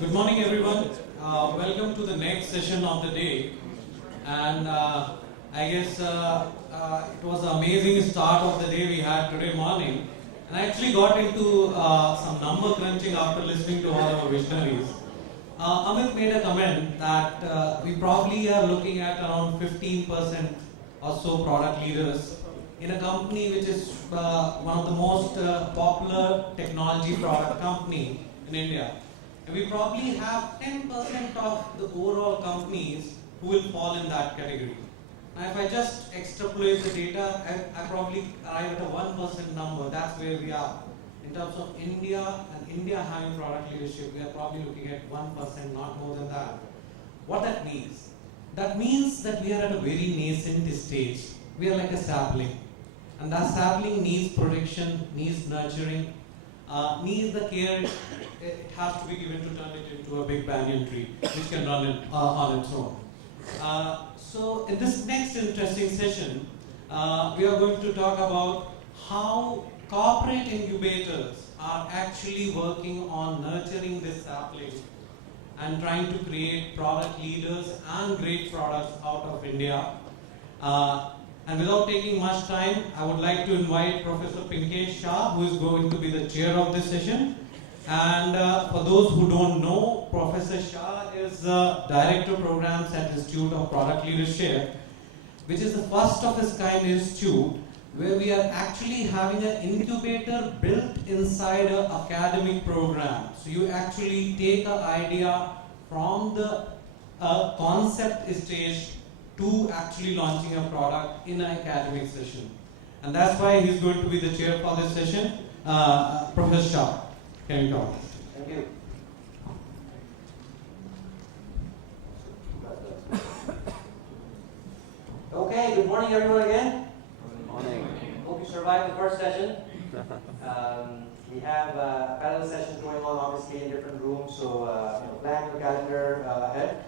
Good morning, everyone. Welcome to the next session of the day. And I guess it was an amazing start of the day we had today morning. And I actually got into some number crunching after listening to all our visionaries. Amit made a comment that we probably are looking at around 15% or so product leaders in a company which is one of the most popular technology product company in India. And we probably have 10% of the overall companies who will fall in that category. Now, if I just extrapolate the data, I probably arrive at a 1% number. That's where we are. In terms of India and India having product leadership, we are probably looking at 1%, not more than that. What that means? That means that we are at a very nascent stage. We are like a sapling. And that sapling needs protection, needs nurturing, needs the care it has to be given to turn it into a big banyan tree, which can run on its own. So in this next interesting session, we are going to talk about how corporate incubators are actually working on nurturing this sapling and trying to create product leaders and great products out of India. And without taking much time, I would like to invite Professor Pinkesh Shah, who is going to be the chair of this session. And for those who don't know, Professor Shah is the Director of Programs at Institute of Product Leadership, which is the first of its kind institute where we are actually having an incubator built inside an academic program. So you actually take an idea from the concept stage to actually launching a product in an academic session. And that's why he's going to be the chair for this session. Professor Shah, can you talk? Thank you. Okay, good morning everyone again. Good morning. Hope you survived the first session. We have parallel sessions going on obviously in different rooms, so plan your calendar ahead.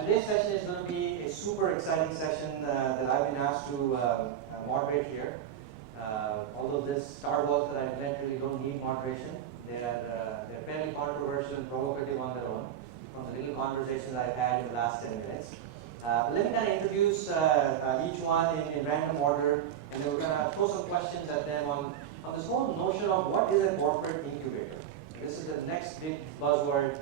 Today's session is going to be a super exciting session that I've been asked to moderate here. Although this Starbucks that I present really don't need moderation, they're fairly controversial and provocative on their own from the little conversations I've had in the last 10 minutes. But let me kind of introduce each one in random order, and then we're going to throw some questions at them on this whole notion of what is a corporate incubator. This is the next big buzzword,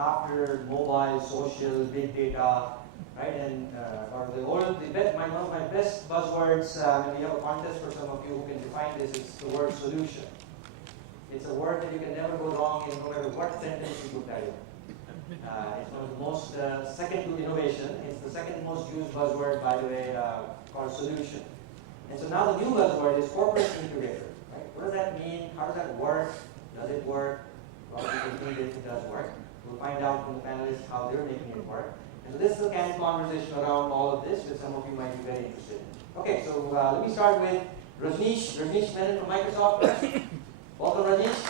after mobile, social, big data, right? And or one of my best buzzwords, and we have a contest for some of you who can define this, is the word solution. It's a word that you can never go wrong in no matter what sentence you put that in. It's one of the most, second to innovation, it's the second most used buzzword, by the way, called solution. And so now the new buzzword is corporate incubator, right? What does that mean? How does that work? Does it work? Well, we think it does work. We'll find out from the panelists how they're making it work. And so this is a candid conversation around all of this, which some of you might be very interested in. Okay, so let me start with Rajinish Menon from Microsoft. Welcome, Rajinish.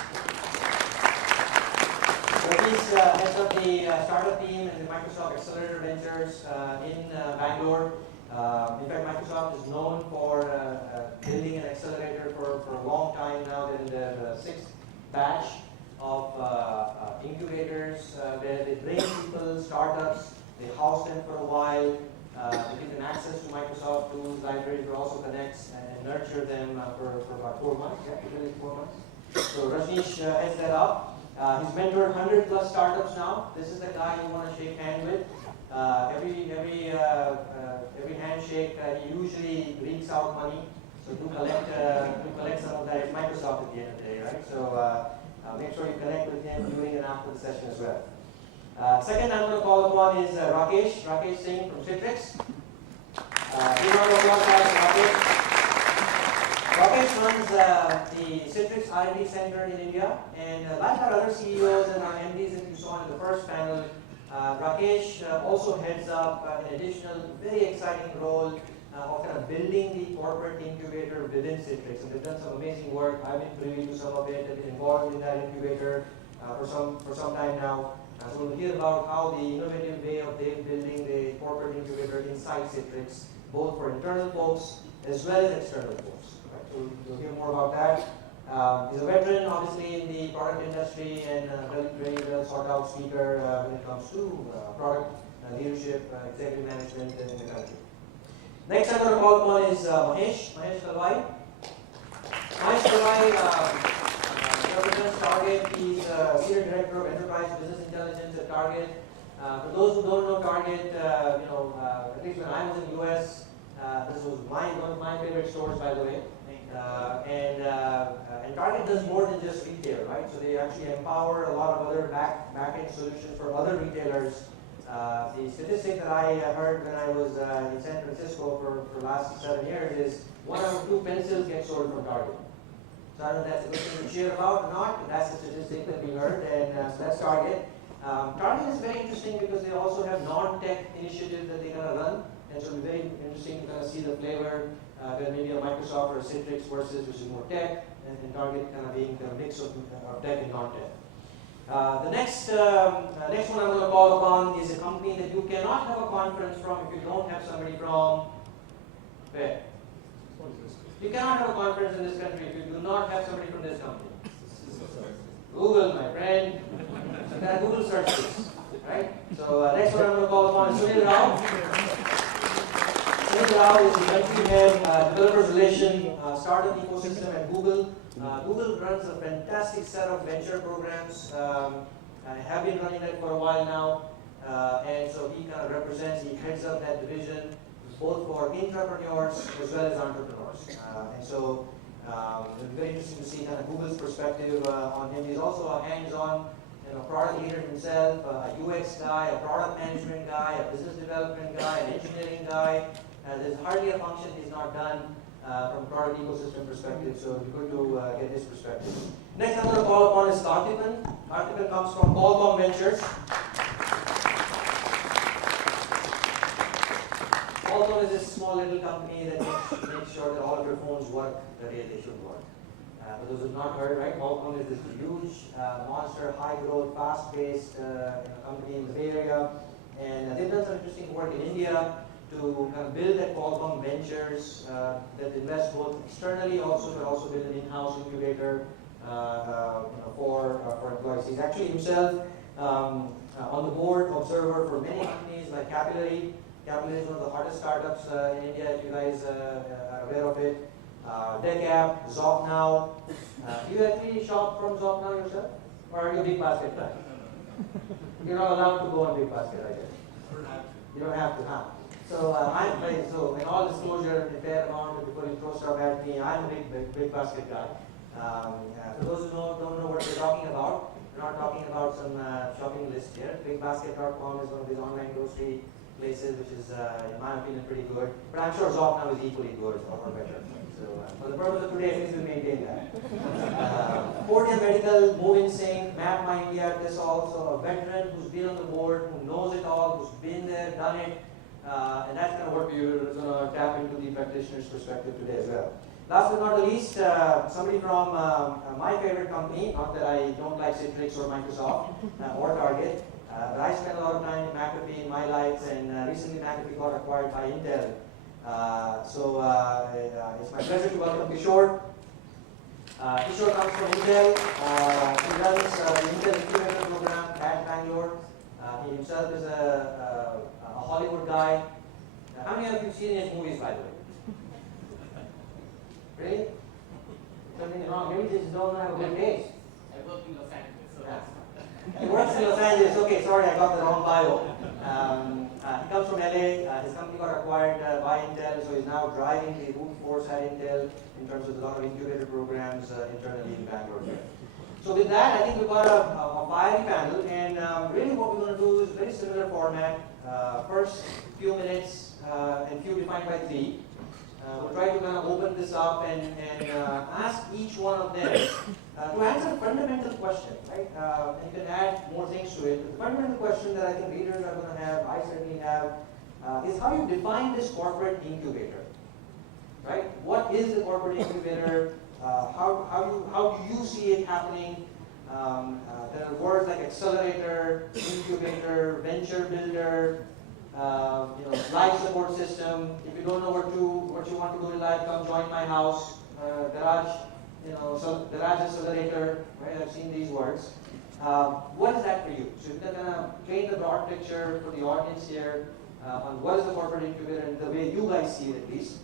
Rajinish heads up the startup team in the Microsoft Accelerator Ventures in Bangalore. In fact, Microsoft is known for building an accelerator for a long time now. They're in the sixth batch of incubators where they bring people, startups, they house them for a while, they give them access to Microsoft tools, libraries, but also connects and nurture them for about 4 months. Yeah, really 4 months. So Rajinish heads that up. He's mentored 100 plus startups now. This is the guy you want to shake hands with. Every handshake he usually reeks out money. So do collect some of that at Microsoft at the end of the day, right? So make sure you connect with him during and after the session as well. Second I'm going to call upon is Rakesh Singh from Citrix. Big round of applause, Rakesh. Rakesh runs the Citrix R&D Center in India, and like our other CEOs and our MDs that you saw in the first panel, Rakesh also heads up an additional very exciting role of kind of building the corporate incubator within Citrix. And they've done some amazing work. I've been privy to some of it. I've been involved in that incubator for some time now. So we'll hear about how the innovative way of them building the corporate incubator inside Citrix, both for internal folks as well as external folks. Right? So we'll hear more about that. He's a veteran, obviously, in the product industry and very well sought out speaker when it comes to product leadership, executive management in the country. Next I'm going to call upon is Mahesh Kalwai. Mahesh Kalwai represents Target. He's Senior Director of Enterprise Business Intelligence at Target. For those who don't know Target, at least when I was in the US, this was one of my favorite stores, by the way. And Target does more than just retail, right? So they actually empower a lot of other back-end solutions for other retailers. The statistic that I heard when I was in San Francisco for the last 7 years is 1 out of 2 pencils get sold from Target. So I don't know if that's a good thing to cheer about or not, but that's the statistic that we heard, and so that's Target. Target is very interesting because they also have non-tech initiatives that they're going to run, and so it'll be very interesting to kind of see the flavor. There may be a Microsoft or a Citrix versus which is more tech, and Target kind of being a mix of tech and non-tech. The next one I'm going to call upon is a company that you cannot have a conference from if you don't have somebody from where? You cannot have a conference in this country if you do not have somebody from this company. Google, my friend. So kind of Google search this, right? So next one I'm going to call upon is Sunil Rao. Sunil Rao is the country head, developers relation, startup ecosystem at Google. Google runs a fantastic set of venture programs. I have been running that for a while now, and so he kind of represents, he heads up that division, both for intrapreneurs as well as entrepreneurs. And so it's very interesting to see kind of Google's perspective on him. He's also a hands-on product leader himself, a UX guy, a product management guy, a business development guy, an engineering guy. There's hardly a function he's not done from a product ecosystem perspective, so it'd be good to get his perspective. Next I'm going to call upon is Kartheepan. Kartheepan comes from Qualcomm Ventures. Qualcomm is this small little company that makes sure that all of your phones work the way they should work. For those who have not heard, right, Qualcomm is this huge, monster, high-growth, fast-paced company in the Bay Area, and they've done some interesting work in India to kind of build that Qualcomm Ventures that invest both externally but also build an in-house incubator for employees. He's actually himself on the board observer for many companies like Capillary. Capillary is one of the hottest startups in India, if you guys are aware of it. DeckApp, ZopNow. Do you actually shop from ZopNow yourself? Or are you a big basket guy? You're not allowed to go on big basket, I guess. You don't have to, huh? So so in all disclosure, a fair amount before you throw stuff at me, I'm a big basket guy. For those who don't know what we're talking about, we're not talking about some shopping list here. BigBasket.com is one of these online grocery places, which is, in my opinion, pretty good. But I'm sure ZopNow is equally good or better. So for the purpose of today, at least we maintain that. Fortium Medical, Move in Sync, Map My India, this also a veteran who's been on the board, who knows it all, who's been there, done it. And that's kind of what we're going to tap into the practitioner's perspective today as well. Last but not the least, somebody from my favorite company, not that I don't like Citrix or Microsoft or Target, but I spent a lot of time in McAfee in my life, and recently McAfee got acquired by Intel. So it's my pleasure to welcome Kishore. Kishore comes from Intel. He runs the Intel Incubator program at Bangalore. He himself is a Hollywood guy. How many of you have seen his movies, by the way? Really? Something wrong? Maybe they just don't have a good taste. I work in Los Angeles, so that's He works in Los Angeles. Okay, sorry, I got the wrong bio. He comes from LA. His company got acquired by Intel, so he's now driving the root force at Intel in terms of a lot of incubator programs internally in Bangalore. So with that, I think we've got a fiery panel, and really what we're going to do is a very similar format. First few minutes and few defined by 3. We'll try to kind of open this up and ask each one of them to answer a fundamental question, right? And you can add more things to it. But the fundamental question that I think readers are going to have, I certainly have, is how you define this corporate incubator, right? What is the corporate incubator? How do you see it happening? There are words like accelerator, incubator, venture builder, life support system. If you don't know what you want to do in life, come join my house, garage. so the Raj accelerator, right? I've seen these words. What is that for you? So you're gonna paint the broad picture for the audience here on what is the corporate incubator and the way you guys see it at least,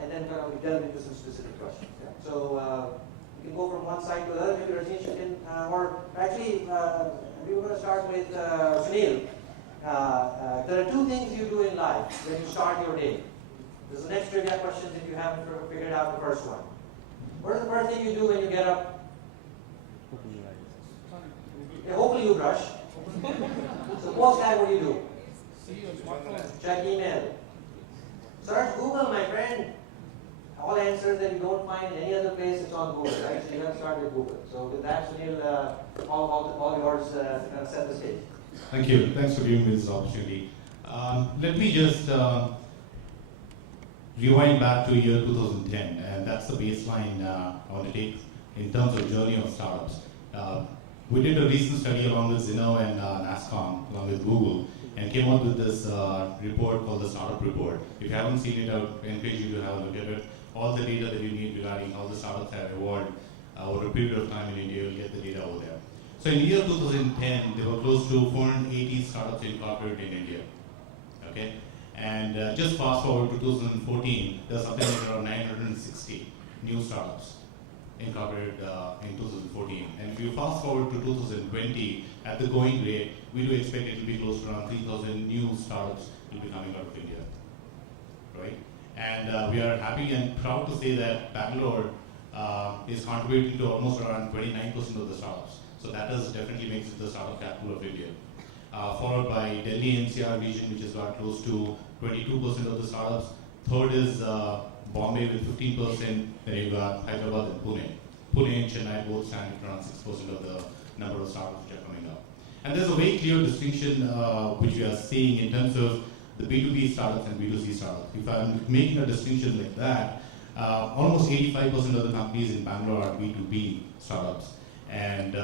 and then kind of delve into some specific questions. Yeah? So you can go from one side to the other. Maybe Rajinish, you can, or actually, we were going to start with Sunil. There are two things you do in life when you start your day. This is the next trivia questions if you haven't figured out the first one. What is the first thing you do when you get up? Yeah, hopefully you brush. So post that, what do you do? Check email. Search Google, my friend. All answers that you don't find in any other place, it's on Google, right? So you have to start with Google. So with that, Sunil, all yours kind of set the stage. Thank you. Thanks for giving me this opportunity. Let me just rewind back to year 2010, and that's the baseline I want to take in terms of journey of startups. We did a recent study along with Zeno and NASCOM, along with Google, and came out with this report called the Startup Report. If you haven't seen it, I would encourage you to have a look at it. All the data that you need regarding how the startups have evolved over a period of time in India, you'll get the data over there. So in the year 2010, there were close to 480 startups incorporated in India. Okay, and just fast forward to 2014, there's something like around 960 new startups incorporated in 2014. And if you fast forward to 2020, at the going rate, we do expect it will be close to around 3,000 new startups will be coming out of India, right? And we are happy and proud to say that Bangalore is contributing to almost around 29% of the startups. So that definitely makes it the startup capital of India. Followed by Delhi NCR region, which has got close to 22% of the startups. Third is Bombay with 15%. Then you got Hyderabad and Pune. Pune and Chennai both stand at around 6% of the number of startups which are coming up. And there's a very clear distinction which we are seeing in terms of the B2B startups and B2C startups. If I'm making a distinction like that, almost 85% of the companies in Bangalore are B2B startups. And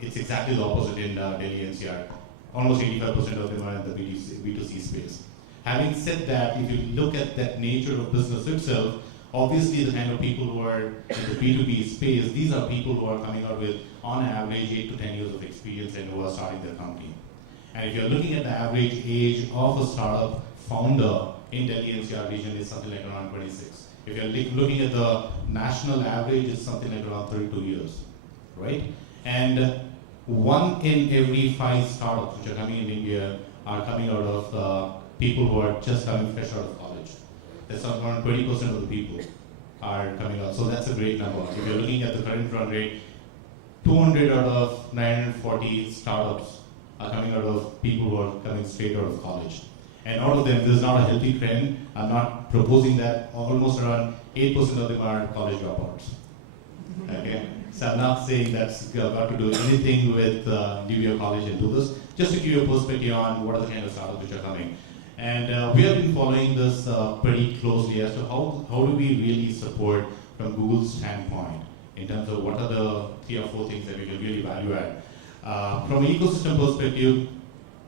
it's exactly the opposite in Delhi NCR. Almost 85% of them are in the B2C space. Having said that, if you look at that nature of business itself, obviously the kind of people who are in the B2B space, these are people who are coming out with, on average, 8 to 10 years of experience and who are starting their company. And if you're looking at the average age of a startup founder in Delhi NCR region, is something like around 26. If you're looking at the national average, it's something like around 32 years, right? And 1 in every 5 startups which are coming in India are coming out of people who are just coming fresh out of college. That's around 20% of the people are coming out. So that's a great number. If you're looking at the current run rate, 200 out of 940 startups are coming out of people who are coming straight out of college. And out of them, there's not a healthy trend. I'm not proposing that. Almost around 8% of them are college dropouts. Okay? So I'm not saying that's got to do anything with leave your college and do this. Just to give you a perspective on what are the kind of startups which are coming. And we have been following this pretty closely as to how do we really support from Google's standpoint in terms of what are the 3 or 4 things that we can really value add. From an ecosystem perspective,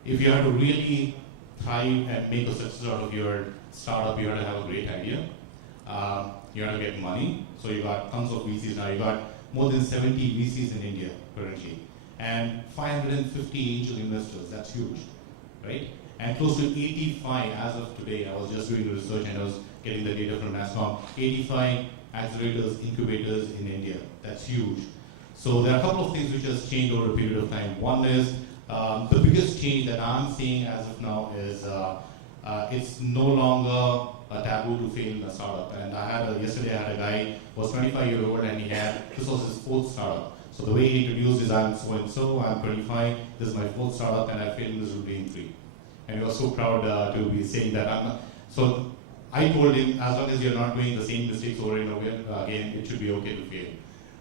if you have to really thrive and make a success out of your startup, you have to have a great idea. You have to get money. So you got tons of VCs now. You got more than 70 VCs in India currently, and 550 angel investors. That's huge, right? And close to 85 as of today. I was just doing research and I was getting the data from NASCOM. 85 accelerators, incubators in India. That's huge. So there are a couple of things which has changed over a period of time. One is the biggest change that I'm seeing as of now is it's no longer a taboo to fail in a startup. And yesterday I had a guy who was 25-year-old and this was his 4th startup. So the way he introduced is, I'm so-and-so, I'm 25, this is my 4th startup and I failed miserably in 3. And he was so proud to be saying that. So I told him, as long as you're not doing the same mistakes over and over again, it should be okay to fail,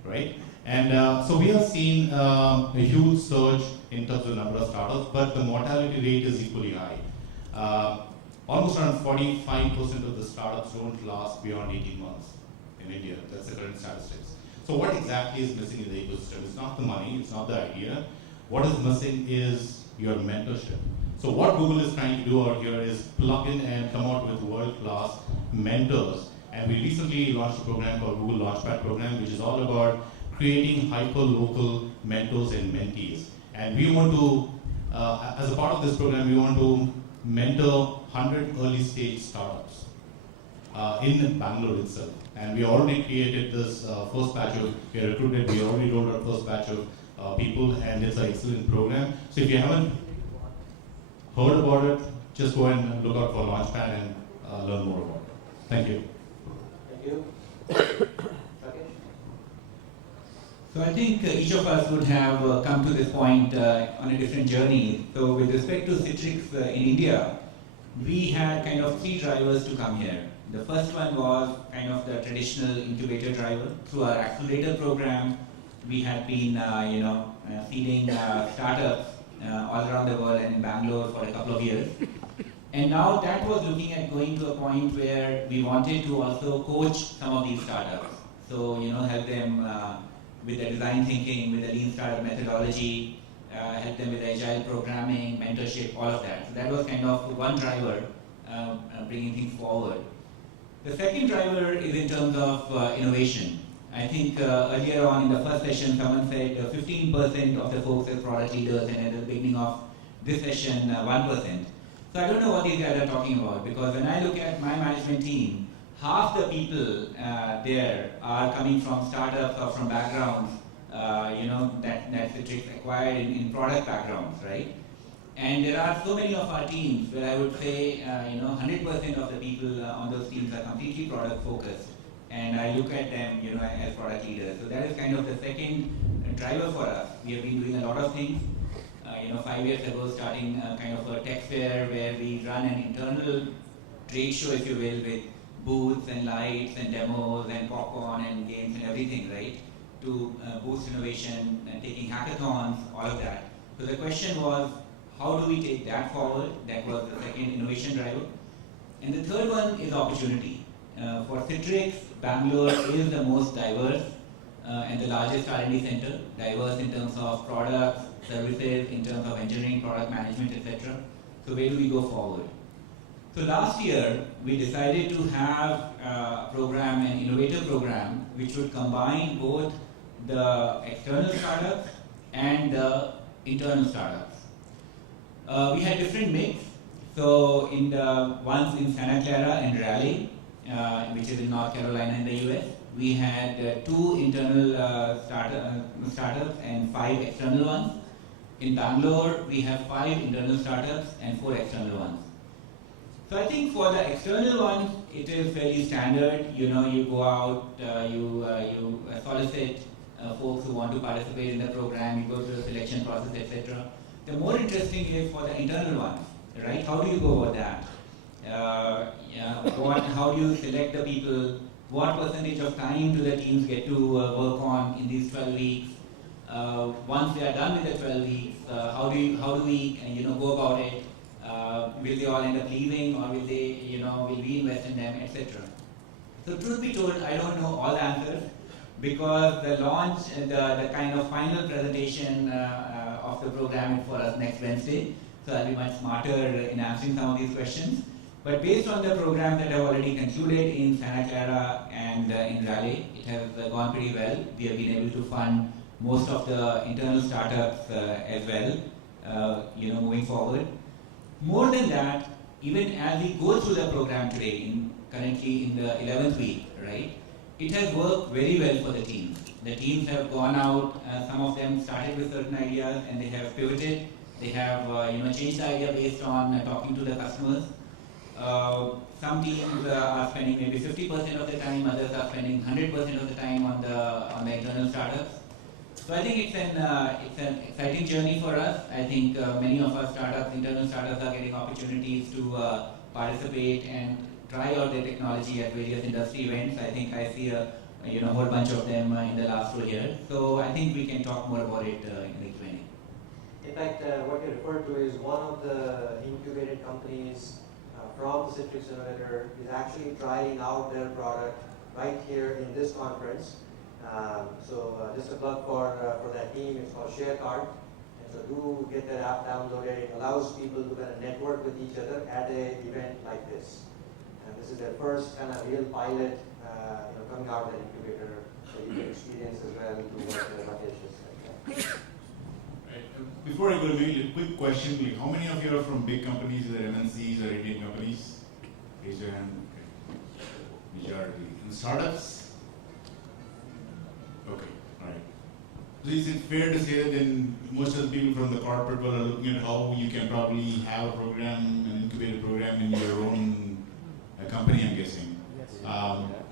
right? And so we have seen a huge surge in terms of the number of startups, but the mortality rate is equally high. Almost around 45% of the startups don't last beyond 18 months in India. That's the current statistics. So what exactly is missing in the ecosystem? It's not the money, it's not the idea. What is missing is your mentorship. So what Google is trying to do out here is plug in and come out with world-class mentors And we recently launched a program called Google Launchpad program, which is all about creating hyper-local mentors and mentees. And we want to, as a part of this program, we want to mentor 100 early-stage startups in Bangalore itself. And we already created this first batch of, we already rolled out first batch of people, and it's an excellent program. So if you haven't heard about it, just go and look out for Launchpad and learn more about it. Thank you. Thank you. Okay. So I think each of us would have come to this point on a different journey. So with respect to Citrix in India, we had kind of 3 drivers to come here. The first one was kind of the traditional incubator driver. Through our accelerator program, we had been seeding startups all around the world and in Bangalore for a couple of years. And now that was looking at going to a point where we wanted to also coach some of these startups. So, help them with the design thinking, with the lean startup methodology, help them with agile programming, mentorship, all of that. So that was kind of one driver bringing things forward. The second driver is in terms of innovation. I think earlier on in the first session, someone said 15% of the folks are product leaders, and at the beginning of this session, 1%. So I don't know what these guys are talking about, because when I look at my management team, half the people there are coming from startups or from backgrounds, that Citrix acquired in product backgrounds, right? And there are so many of our teams where I would say, 100% of the people on those teams are completely product focused. And I look at them, as product leaders. So that is kind of the second driver for us. We have been doing a lot of things. 5 years ago, starting kind of a tech fair where we run an internal trade show, if you will, with booths and lights and demos and popcorn and games and everything, right? To boost innovation and taking hackathons, all of that. So the question was, how do we take that forward? That was the second innovation driver. And the third one is opportunity. For Citrix, Bangalore is the most diverse and the largest R&D center, diverse in terms of products, services, in terms of engineering, product management, etc. So where do we go forward? So last year, we decided to have a program, an innovative program, which would combine both the external startups and the internal startups. We had different mix. So in the ones in Santa Clara and Raleigh, which is in North Carolina in the US, we had 2 internal startups and 5 external ones. In Bangalore, we have 5 internal startups and 4 external ones. So I think for the external ones, it is fairly standard. You go out, you solicit folks who want to participate in the program, you go through the selection process, etc. The more interesting is for the internal ones, right? How do you go about that? How do you select the people? What percentage of time do the teams get to work on in these 12 weeks? Once they are done with the 12 weeks, how do we go about it? Will they all end up leaving, or will they, will we invest in them, etc. So truth be told, I don't know all the answers, because the launch, the kind of final presentation of the program is for us next Wednesday. So I'll be much smarter in answering some of these questions. But based on the programs that have already concluded in Santa Clara and in Raleigh, it has gone pretty well. We have been able to fund most of the internal startups as well, moving forward. More than that, even as we go through the program today, currently in the 11th week, right, it has worked very well for the teams. The teams have gone out, some of them started with certain ideas and they have pivoted. They have changed the idea based on talking to the customers. Some teams are spending maybe 50% of the time, others are spending 100% of the time on the internal startups. So I think it's an exciting journey for us. I think many of our startups, internal startups, are getting opportunities to participate and try out their technology at various industry events. I think I see a whole bunch of them in the last 2 years. So I think we can talk more about it in the Q&A. In fact, what you referred to is one of the incubated companies from the Citrix Innovator is actually trying out their product right here in this conference. So just a plug for that team. It's called ShareCard. And so do get that app downloaded. It allows people to kind of network with each other at an event like this. And this is their first kind of real pilot, coming out of the incubator, so you get experience as well to what they just like. Right. Before I go to maybe a quick question, like how many of you are from big companies, either MNCs or Indian companies? Raise your hand. Okay. Majority. And startups? Okay, all right. So is it fair to say that then most of the people from the corporate world are looking at how you can probably have a program, an incubator program in your own company, I'm guessing?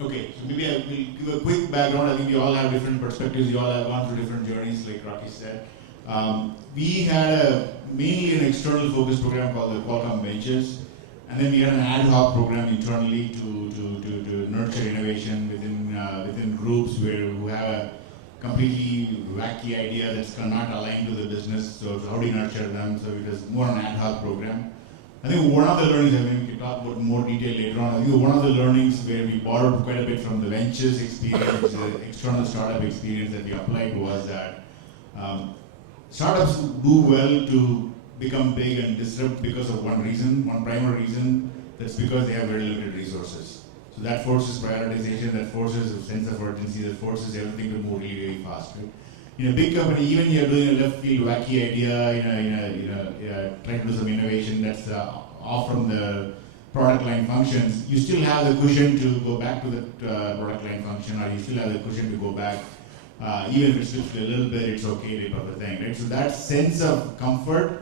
Okay, so maybe I will give a quick background. I think we all have different perspectives. We all have gone through different journeys, like Rocky said. We had mainly an external focused program called the Qualcomm Ventures, and then we had an ad hoc program internally to nurture innovation within groups who have a completely wacky idea that's not aligned to the business. So how do you nurture them? So it was more an ad hoc program. I think one of the learnings, I mean, we can talk about more detail later on. I think one of the learnings where we borrowed quite a bit from the ventures experience, the external startup experience that we applied was that startups do well to become big and disrupt because of one reason, one primary reason. That's because they have very limited resources. So that forces prioritization, that forces a sense of urgency, that forces everything to move really, really fast. Right? In a big company, even you're doing a left field wacky idea, trying to do some innovation that's off from the product line functions, you still have the cushion to go back to the product line function, or you still have the cushion to go back. Even if it slips a little bit, it's okay type of a thing, right? So that sense of comfort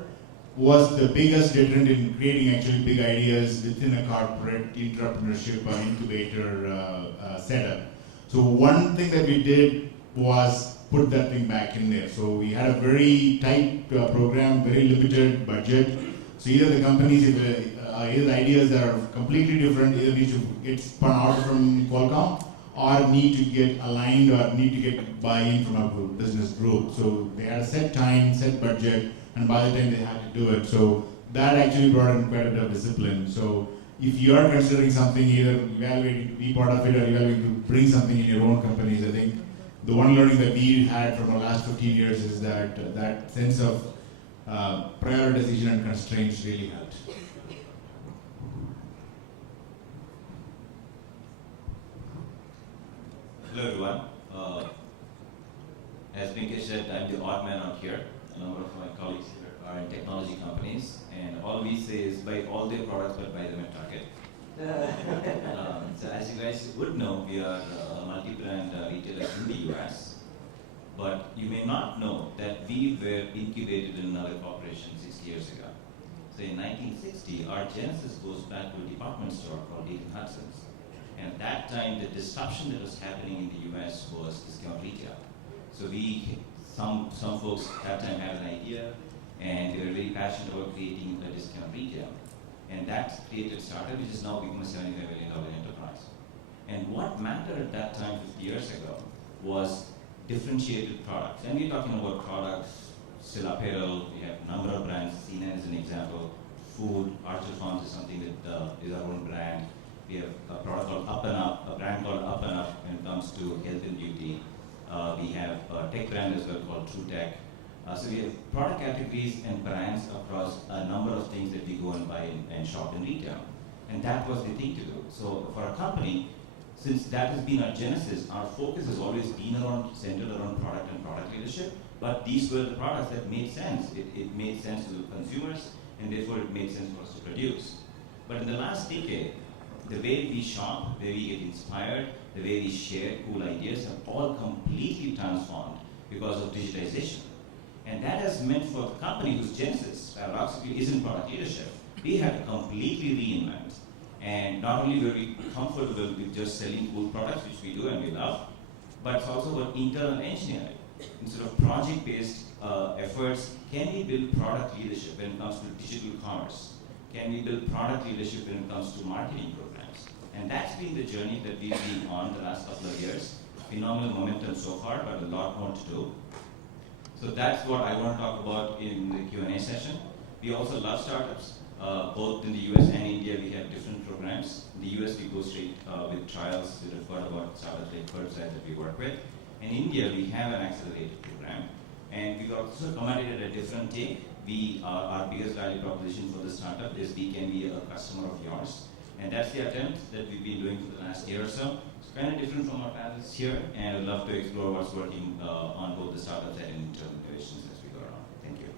was the biggest deterrent in creating actually big ideas within a corporate entrepreneurship or incubator setup. So one thing that we did was put that thing back in there. So we had a very tight program, very limited budget. So either the companies, either the ideas that are completely different, either need to get spun out from Qualcomm or need to get aligned or need to get buy-in from a business group. So they had a set time, set budget, and by the time they had to do it. So that actually brought in quite a bit of discipline. So if you are considering something, either evaluating to be part of it or evaluating to bring something in your own companies, I think the one learning that we had from the last 15 years is that that sense of prioritization and constraints really helped. Hello everyone. As Pinkesh said, I'm the odd man out here. A number of my colleagues here are in technology companies, and all we say is buy all their products but buy them at Target. So as you guys would know, we are a multi-brand retailer in the US, but you may not know that we were incubated in another corporation 60 years ago. So in 1960, our genesis goes back to a department store called Dayton Hudson's. And at that time, the disruption that was happening in the US was discount retail. So some folks at that time had an idea, and they were very passionate about creating a discount retail. And that created a startup which has now become a $75 billion enterprise. And what mattered at that time 50 years ago was differentiated products. And we're talking about products, still apparel, we have a number of brands, CNN is an example, food, Archer Farms is something that is our own brand. We have a product called Up and Up, a brand called Up and Up when it comes to health and beauty. We have a tech brand as well called True Tech. So we have product categories and brands across a number of things that we go and buy and shop in retail. And that was the thing to do. So for a company, since that has been our genesis, our focus has always been centered around product and product leadership, but these were the products that made sense. It made sense to the consumers, and therefore it made sense for us to produce. But in the last decade, the way we shop, the way we get inspired, the way we share cool ideas have all completely transformed because of digitization. And that has meant for the company whose genesis, paradoxically, isn't product leadership, we had to completely reinvent. And not only were we comfortable with just selling cool products, which we do and we love, but it's also about internal engineering. Instead of project-based efforts, can we build product leadership when it comes to digital commerce? Can we build product leadership when it comes to marketing programs? And that's been the journey that we've been on the last couple of years. Phenomenal momentum so far, but a lot more to do. So that's what I want to talk about in the Q&A session. We also love startups. Both in the US and India, we have different programs. In the US, we go straight with trials. We refer about startups like Curbside that we work with. In India, we have an accelerated program. And we also come at it at a different take. Our biggest value proposition for the startup is we can be a customer of yours. And that's the attempt that we've been doing for the last year or so. It's kind of different from our panelists here, and I'd love to explore what's working on both the startups and internal innovations as we go around. Thank you.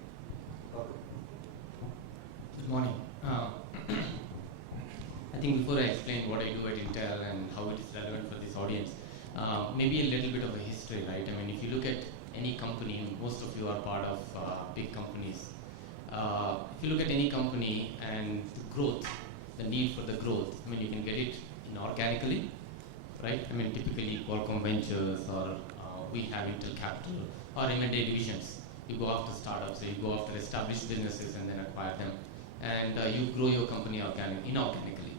Good morning. I think before I explain what I do at Intel and how it is relevant for this audience, maybe a little bit of a history, right? I mean, if you look at any company, and most of you are part of big companies, if you look at any company and the growth, the need for the growth, I mean, you can get it inorganically, right? I mean, typically Qualcomm Ventures or we have Intel Capital or M&A divisions. You go after startups, so you go after established businesses and then acquire them. And you grow your company inorganically.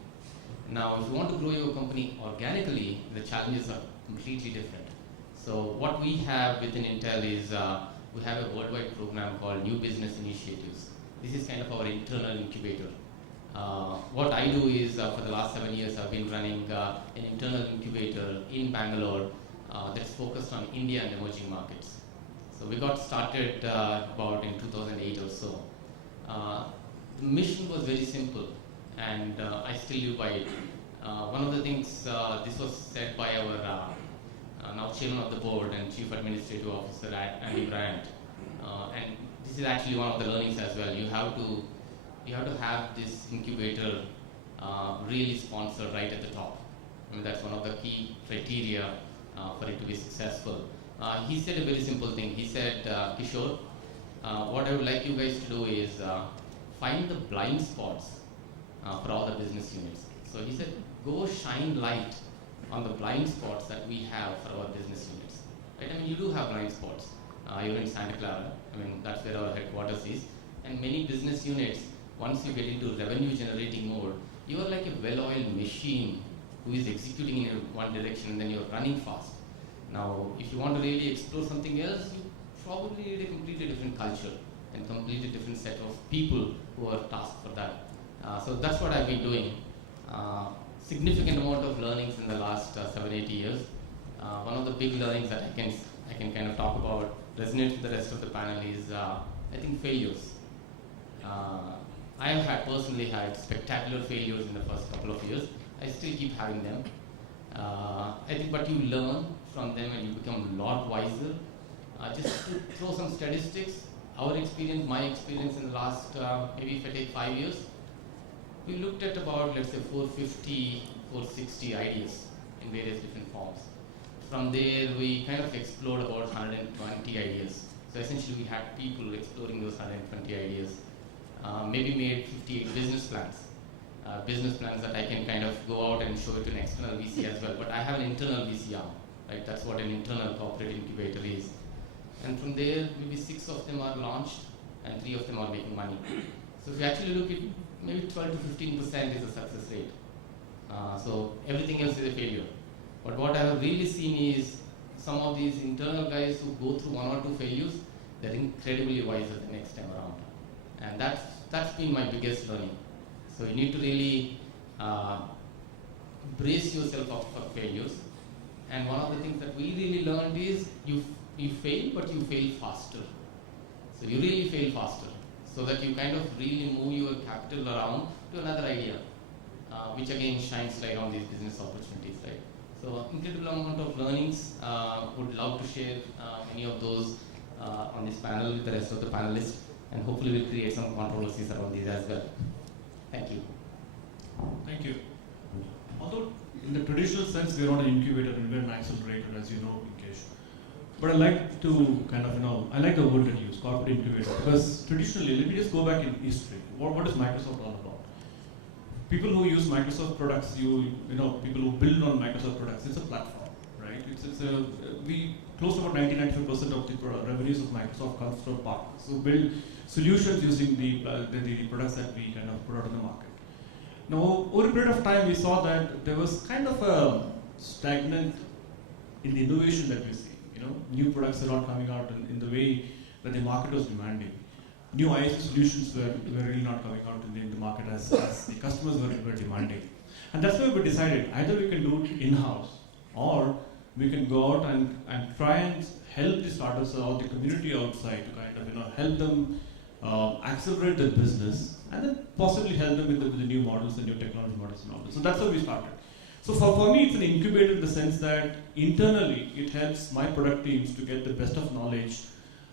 Now, if you want to grow your company organically, the challenges are completely different. So what we have within Intel is we have a worldwide program called New Business Initiatives. This is kind of our internal incubator. What I do is for the last 7 years, I've been running an internal incubator in Bangalore that's focused on India and emerging markets. So we got started about in 2008 or so. The mission was very simple, and I still live by it. One of the things, this was said by our now chairman of the board and chief administrative officer Andy Bryant, and this is actually one of the learnings as well. You have to have this incubator really sponsored right at the top. I mean, that's one of the key criteria for it to be successful. He said a very simple thing. He said, Kishore, what I would like you guys to do is find the blind spots for all the business units. So he said, go shine light on the blind spots that we have for our business units. Right? I mean, you do have blind spots. You're in Santa Clara. I mean, that's where our headquarters is. And many business units, once you get into revenue generating mode, you are like a well-oiled machine who is executing in one direction and then you're running fast. Now, if you want to really explore something else, you probably need a completely different culture and completely different set of people who are tasked for that. So that's what I've been doing. Significant amount of learnings in the last 7-8 years. One of the big learnings that I can kind of talk about, resonate with the rest of the panel is, I think, failures. I have personally had spectacular failures in the first couple of years. I still keep having them. I think, but you learn from them and you become a lot wiser. Just to throw some statistics, our experience, my experience in the last, maybe if I take 5 years, we looked at about, let's say, 450, 460 ideas in various different forms. From there, we kind of explored about 120 ideas. So essentially, we had people exploring those 120 ideas. Maybe made 58 business plans. Business plans that I can kind of go out and show it to an external VC as well. But I have an internal VC arm, right? That's what an internal corporate incubator is. And from there, maybe 6 of them are launched and 3 of them are making money. So if you actually look at maybe 12 to 15% is a success rate. So everything else is a failure. But what I have really seen is some of these internal guys who go through 1 or 2 failures, they're incredibly wiser the next time around. And that's been my biggest learning. So you need to really brace yourself up for failures. And one of the things that we really learned is you fail, but you fail faster. So you really fail faster, so that you kind of really move your capital around to another idea, which again shines light on these business opportunities, right? So incredible amount of learnings. Would love to share many of those on this panel with the rest of the panelists, and hopefully we'll create some controversies around these as well. Thank you. Thank you. Although in the traditional sense we are not an incubator and we are an accelerator, as you know, Pinkesh. But I like to kind of, I like the word that you use, corporate incubator, because traditionally, let me just go back in history. What is Microsoft all about? People who use Microsoft products, people who build on Microsoft products, it's a platform, right? We close to about 90-95% of the revenues of Microsoft comes from partners who build solutions using the products that we kind of put out in the market. Now, over a period of time, we saw that there was kind of a stagnant in the innovation that we see. New products are not coming out in the way that the market was demanding. New IoT solutions were really not coming out in the market as the customers were demanding. And that's why we decided either we can do it in-house or we can go out and try and help the startups or the community outside to kind of help them accelerate their business, and then possibly help them with the new models, the new technology models and all that. So that's how we started. So for me, it's an incubator in the sense that internally it helps my product teams to get the best of knowledge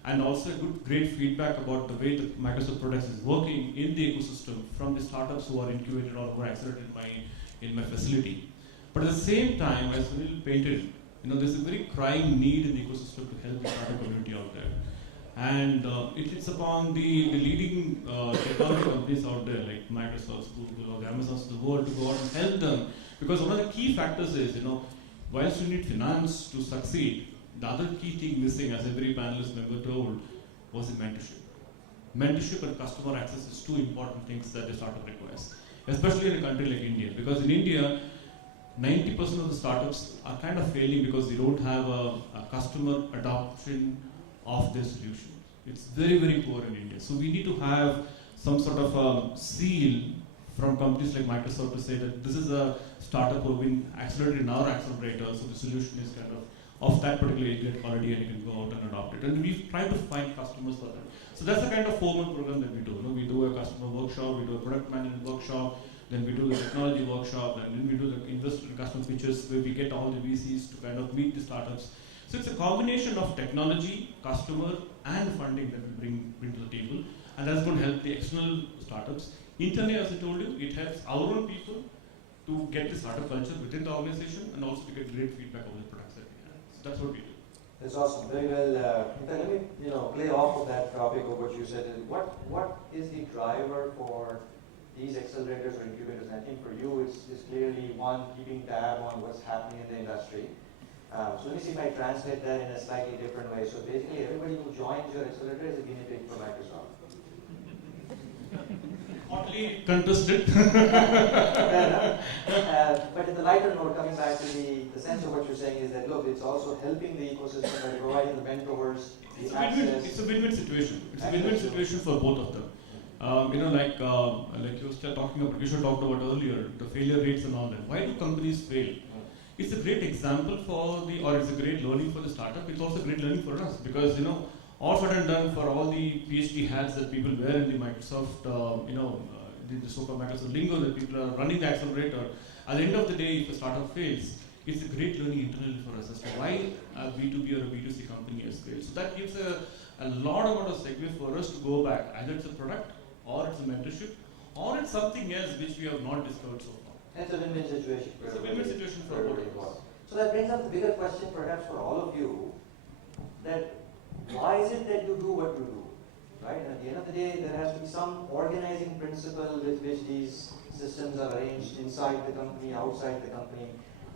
and also great feedback about the way the Microsoft products is working in the ecosystem from the startups who are incubated or who are accelerated in my facility. But at the same time, as Sunil painted, there's a very crying need in the ecosystem to help the startup community out there. And it's upon the leading technology companies out there like Microsoft, Google, or the Amazons of the world to go out and help them. Because one of the key factors is, whilst you need finance to succeed, the other key thing missing, as every panelist member told, was the mentorship. Mentorship and customer access is two important things that a startup requires, especially in a country like India. Because in India, 90% of the startups are kind of failing because they don't have a customer adoption of their solution. It's very, very poor in India. So we need to have some sort of seal from companies like Microsoft to say that this is a startup who have been accelerated in our accelerator, so the solution is kind of that particular area quality and you can go out and adopt it. And we've tried to find customers for that. So that's the kind of 4-month program that we do. We do a customer workshop, we do a product management workshop, then we do the technology workshop, and then we do the investor and customer pitches where we get all the VCs to kind of meet the startups. So it's a combination of technology, customer, and funding that we bring to the table, and that's going to help the external startups. Internally, as I told you, it helps our own people to get the startup culture within the organization and also to get great feedback on the products that we have. So that's what we do. That's awesome. Very well. In fact, let me play off of that topic of what you said. What is the driver for these accelerators or incubators? And I think for you, it's clearly one, keeping tab on what's happening in the industry. So let me see if I translate that in a slightly different way. So basically, everybody who joins your accelerator is a guinea pig for Microsoft. Hotly contested. But in the lighter note, coming back to the sense of what you're saying is that, look, it's also helping the ecosystem by providing the mentors, the access. It's a win-win situation. It's a win-win situation for both of them. Like you were talking about, Kishore talked about earlier, the failure rates and all that. Why do companies fail? It's a great example or it's a great learning for the startup. It's also great learning for us because, all said and done for all the PhD hats that people wear in the Microsoft, the so-called Microsoft lingo that people are running the accelerator, at the end of the day, if a startup fails, it's a great learning internally for us as to why a B2B or a B2C company has failed. So that gives a lot of segue for us to go back. Either it's a product, or it's a mentorship, or it's something else which we have not discovered so far. It's a win-win situation. It's a win-win situation for both of us. So that brings up the bigger question perhaps for all of you, that why is it that you do what you do, right? And at the end of the day, there has to be some organizing principle with which these systems are arranged inside the company, outside the company.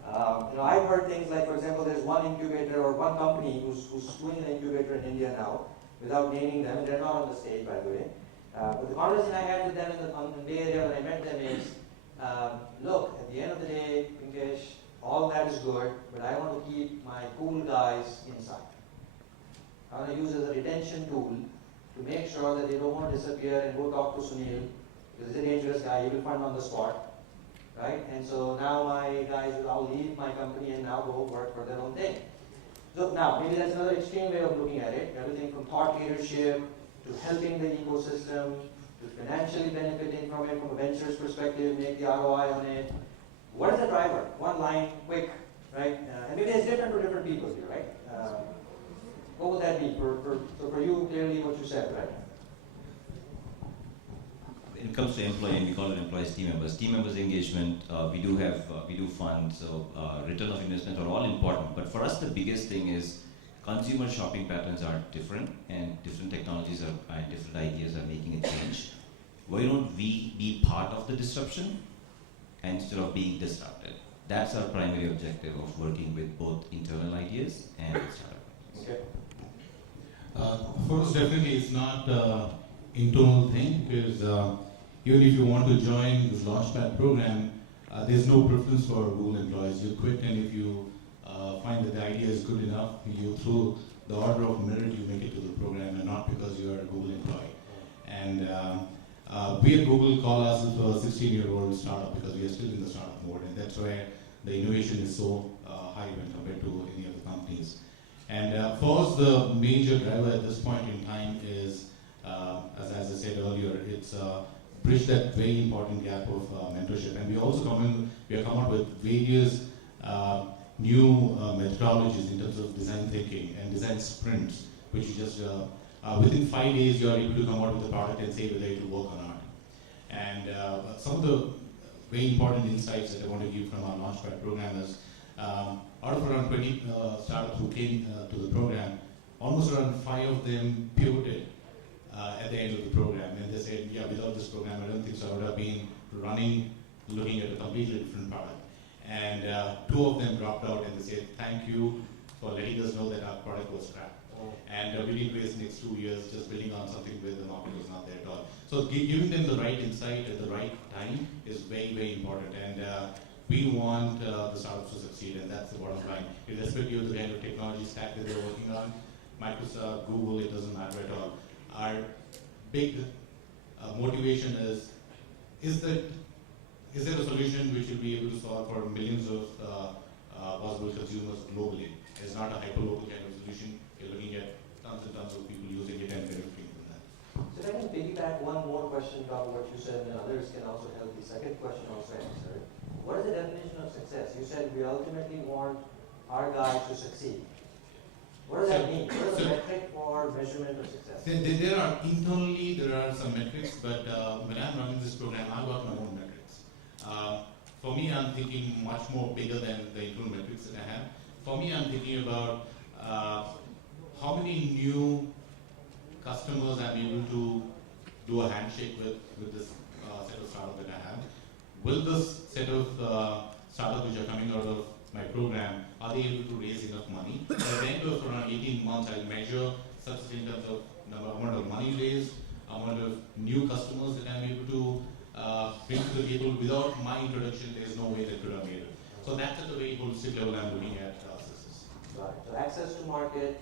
I've heard things like, for example, there's one incubator or one company who's doing an incubator in India now, without naming them, and they're not on the stage, by the way. But the conversation I had with them in the Bay Area when I met them is, look, at the end of the day, Pinkesh, all that is good, but I want to keep my cool guys inside. I want to use it as a retention tool to make sure that they don't want to disappear and go talk to Sunil, because he's a dangerous guy, he will fund on the spot, right? And so now my guys will all leave my company and now go work for their own thing. So now, maybe that's another extreme way of looking at it, everything from thought leadership to helping the ecosystem, to financially benefiting from it from a ventures perspective, make the ROI on it. What is the driver? One line, quick, right? And maybe it's different for different people here, right? What would that be so for you, clearly what you said, right? When it comes to employee, we call it employees, team members. Team members engagement, we do fund, so return of investment are all important. But for us, the biggest thing is consumer shopping patterns are different, and different technologies and different ideas are making a change. Why don't we be part of the disruption instead of being disrupted? That's our primary objective of working with both internal ideas and startup. Okay. For us, definitely it's not an internal thing, because even if you want to join this Launchpad program, there's no preference for Google employees. You quit, and if you find that the idea is good enough, you through the order of merit, you make it to the program, and not because you are a Google employee. And we at Google call ourselves a 16-year-old startup because we are still in the startup mode, and that's where the innovation is so high when compared to any other companies. And for us, the major driver at this point in time is, as I said earlier, it's bridged that very important gap of mentorship. And we also we have come up with various new methodologies in terms of design thinking and design sprints, which is just within 5 days you are able to come out with a product and say whether it will work or not. And some of the very important insights that I want to give from our Launchpad program is, out of around 20 startups who came to the program, almost around 5 of them pivoted at the end of the program. And they said, yeah, without this program, I don't think so. I would have been running, looking at a completely different product. And 2 of them dropped out and they said, thank you for letting us know that our product was crap. And we didn't waste the next 2 years just building on something where the market was not there at all. So giving them the right insight at the right time is very, very important. And we want the startups to succeed, and that's the bottom line. Irrespective of the kind of technology stack that they're working on, Microsoft, Google, it doesn't matter at all. Our big motivation is there a solution which will be able to solve for millions of possible consumers globally? It's not a hyper-local kind of solution. You're looking at tons and tons of people using it and benefiting from that. So if I can piggyback one more question about what you said, and others can also help the second question also answer. What is the definition of success? You said we ultimately want our guys to succeed. What does that mean? What is the metric for measurement of success? There are internally some metrics, but when I'm running this program, I've got my own metrics. For me, I'm thinking much more bigger than the internal metrics that I have. For me, I'm thinking about how many new customers I'm able to do a handshake with this set of startups that I have. Will this set of startups which are coming out of my program, are they able to raise enough money? At the end of around 18 months, I'll measure success in terms of amount of money raised, amount of new customers that I'm able to bring to the table. Without my introduction, there's no way they could have made it. So that's at the very holistic level I'm looking at success. Right. So access to market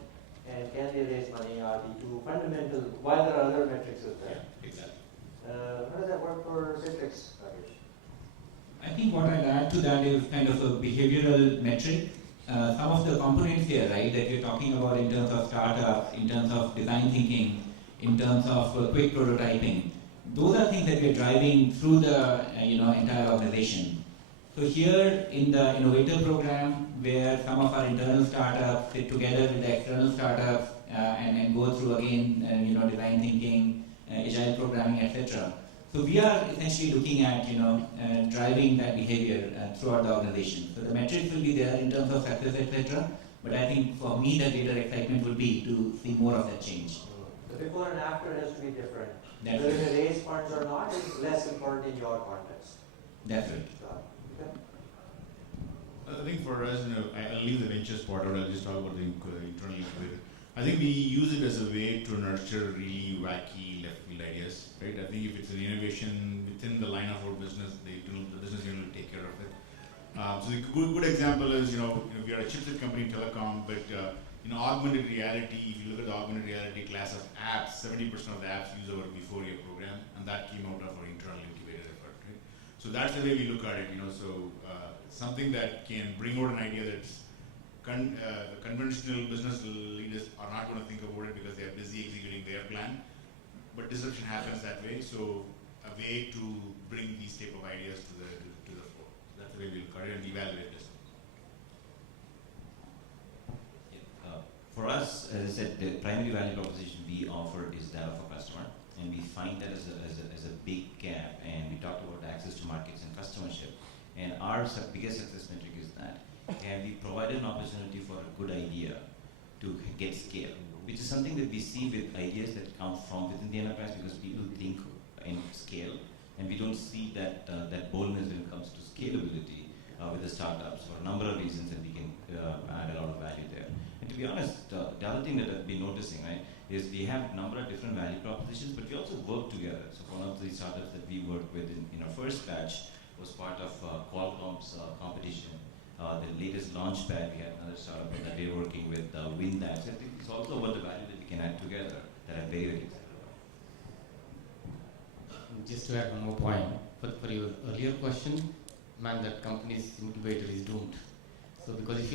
and can they raise money are the 2 fundamental, while there are other metrics as well. Yeah, exactly. How does that work for Citrix, Rajesh? I think what I'd add to that is kind of a behavioral metric. Some of the components here, right, that you're talking about in terms of startups, in terms of design thinking, in terms of quick prototyping, those are things that we're driving through the entire organization. So here in the Innovator program, where some of our internal startups sit together with the external startups and go through again, design thinking, agile programming, etc. So we are essentially looking at driving that behavior throughout the organization. So the metrics will be there in terms of success, etc. But I think for me the greater excitement will be to see more of that change. The before and after has to be different. That's Whether right. they raise funds or not is less important in your context. That's right. Okay. I think for us, I'll leave the ventures part out. I'll just talk about the internal incubator. I think we use it as a way to nurture really wacky left field ideas, right? I think if it's an innovation within the line of our business, the business unit will take care of it. So the good example is, we are a chipset company in telecom, but augmented reality, if you look at the augmented reality class of apps, 70% of the apps use our before year program, and that came out of our internal incubator effort, right? So that's the way we look at it, something that can bring out an idea that's the conventional business leaders are not going to think about it because they are busy executing their plan. But disruption happens that way, so a way to bring these type of ideas to the fore. That's the way we look at it and evaluate this. For us, as I said, the primary value proposition we offer is that of a customer, and we find that as a big gap. And we talked about access to markets and customership, and our biggest success metric is that. And we provided an opportunity for a good idea to get scale, which is something that we see with ideas that come from within the enterprise, because people think in scale, and we don't see that boldness when it comes to scalability with the startups for a number of reasons, and we can add a lot of value there. And to be honest, the other thing that I've been noticing, right, is we have a number of different value propositions, but we also work together. So one of the startups that we worked with in our first batch was part of Qualcomm's competition. The latest Launchpad, we had another startup that we're working with, Win That. So I think it's also about the value that we can add together that I'm very, very excited about. Just to add one more point, for your earlier question, man, that company's incubator is doomed. So because if